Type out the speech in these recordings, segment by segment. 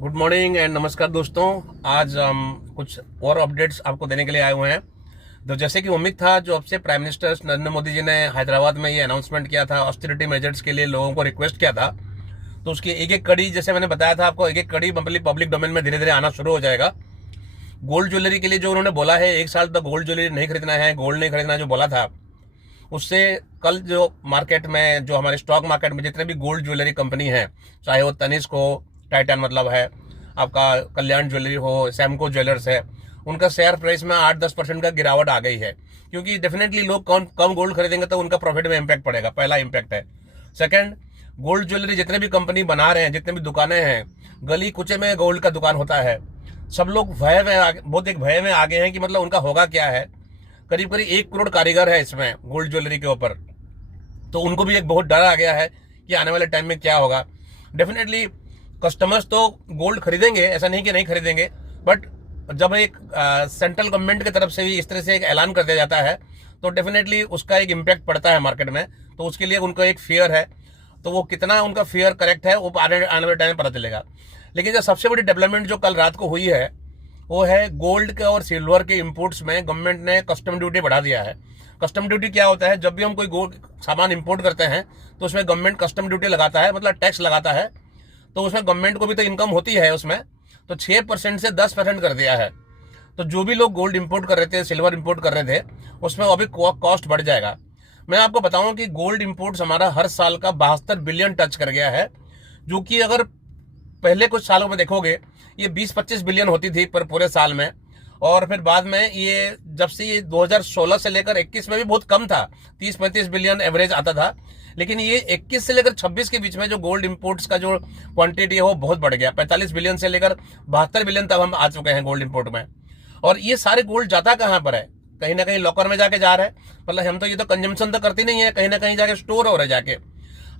Good morning and नमस्कार दोस्तों। आज हम कुछ और अपडेट्स आपको देने के लिए आए हुए हैं। तो जैसे कि उम्मीद था, जो अब से प्राइम मिनिस्टर नरेंद्र मोदी जी ने हैदराबाद में ये अनाउंसमेंट किया था, ऑस्टेरिटी मेजर्स के लिए लोगों को रिक्वेस्ट किया था, तो उसकी एक एक कड़ी, जैसे मैंने बताया था आपको, एक एक कड़ी पब्लिक डोमेन में धीरे धीरे आना शुरू हो जाएगा। गोल्ड ज्वेलरी के लिए जो उन्होंने बोला है, 1 साल तक गोल्ड ज्वेलरी नहीं खरीदना है, गोल्ड नहीं खरीदना जो बोला था, उससे कल जो मार्केट में, जो हमारे स्टॉक मार्केट में जितने भी गोल्ड ज्वेलरी कंपनी है, चाहे वो तनिष्क हो, टाइटन मतलब है आपका, कल्याण ज्वेलरी हो, सैमको ज्वेलर्स है, उनका शेयर प्राइस में 8-10% का गिरावट आ गई है। क्योंकि डेफिनेटली लोग कम गोल्ड खरीदेंगे तो उनका प्रॉफिट में इम्पैक्ट पड़ेगा, पहला इम्पैक्ट है। सेकंड, गोल्ड ज्वेलरी जितने भी कंपनी बना रहे हैं, जितने भी दुकानें हैं, गली कुचे में गोल्ड का दुकान होता है, सब लोग बहुत एक भय में आ गए हैं कि मतलब उनका होगा क्या है। करीब करीब 1 करोड़ कारीगर है इसमें गोल्ड ज्वेलरी के ऊपर, तो उनको भी एक बहुत डर आ गया है कि आने वाले टाइम में क्या होगा। डेफिनेटली कस्टमर्स तो गोल्ड खरीदेंगे, ऐसा नहीं कि नहीं खरीदेंगे, बट जब एक सेंट्रल गवर्नमेंट की तरफ से भी इस तरह से एक ऐलान कर दिया जाता है तो डेफिनेटली उसका एक इम्पैक्ट पड़ता है मार्केट में। तो उसके लिए उनका एक फियर है, तो वो कितना उनका फियर करेक्ट है वो आने वाले टाइम में पता चलेगा। लेकिन जो सबसे बड़ी डेवलपमेंट जो कल रात को हुई है, वो है गोल्ड के और सिल्वर के इंपोर्ट्स में गवर्नमेंट ने कस्टम ड्यूटी बढ़ा दिया है। कस्टम ड्यूटी क्या होता है? जब भी हम कोई गोल्ड सामान इंपोर्ट करते हैं तो उसमें गवर्नमेंट कस्टम ड्यूटी लगाता है, मतलब टैक्स लगाता है। तो उसमें गवर्नमेंट को भी तो इनकम होती है उसमें, तो 6% से 10% कर दिया है। तो जो भी लोग गोल्ड इंपोर्ट कर रहे थे, सिल्वर इंपोर्ट कर रहे थे, उसमें अभी कॉस्ट बढ़ जाएगा। मैं आपको बताऊं कि गोल्ड इंपोर्ट्स हमारा हर साल का 72 बिलियन टच कर गया है, जो कि अगर पहले कुछ सालों में देखोगे ये 20-25 बिलियन होती थी पर पूरे साल में। और फिर बाद में ये जब से ये 2016 से लेकर 21 में भी बहुत कम था, 30-35 बिलियन एवरेज आता था। लेकिन ये 21 से लेकर 26 के बीच में जो गोल्ड इंपोर्ट्स का जो क्वांटिटी है वो बहुत बढ़ गया, 45 बिलियन से लेकर 72 बिलियन तक हम आ चुके हैं गोल्ड इंपोर्ट में। और ये सारे गोल्ड जाता कहाँ पर है? कहीं ना कहीं लॉकर में जाके जा रहा है। मतलब हम तो ये तो कंजम्पशन तो करती नहीं है, कहीं ना कहीं जाके स्टोर हो रहा है जाके।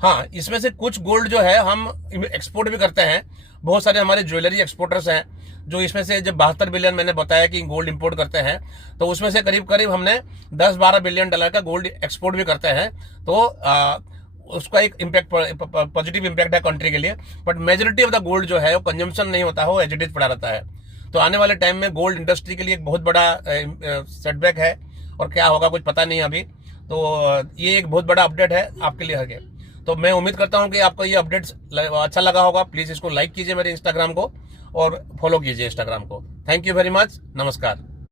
हाँ, इसमें से कुछ गोल्ड जो है हम एक्सपोर्ट भी करते हैं। बहुत सारे हमारे ज्वेलरी एक्सपोर्टर्स हैं जो इसमें से, जब 72 बिलियन मैंने बताया कि गोल्ड इंपोर्ट करते हैं, तो उसमें से करीब करीब हमने 10-12 बिलियन डॉलर का गोल्ड एक्सपोर्ट भी करते हैं। तो उसका एक इम्पैक्ट, पॉजिटिव इम्पैक्ट है कंट्री के लिए। But majority of the gold जो है वो कंजम्पशन नहीं होता है, वो एज इट इज पड़ा रहता है। तो आने वाले टाइम में गोल्ड इंडस्ट्री के लिए एक बहुत बड़ा सेटबैक है, और क्या होगा कुछ पता नहीं अभी। तो ये एक बहुत बड़ा अपडेट है आपके लिए हर। तो मैं उम्मीद करता हूं कि आपको ये अपडेट्स अच्छा लगा होगा। प्लीज इसको लाइक कीजिए मेरे इंस्टाग्राम को, और फॉलो कीजिए इंस्टाग्राम को। थैंक यू वेरी मच, नमस्कार।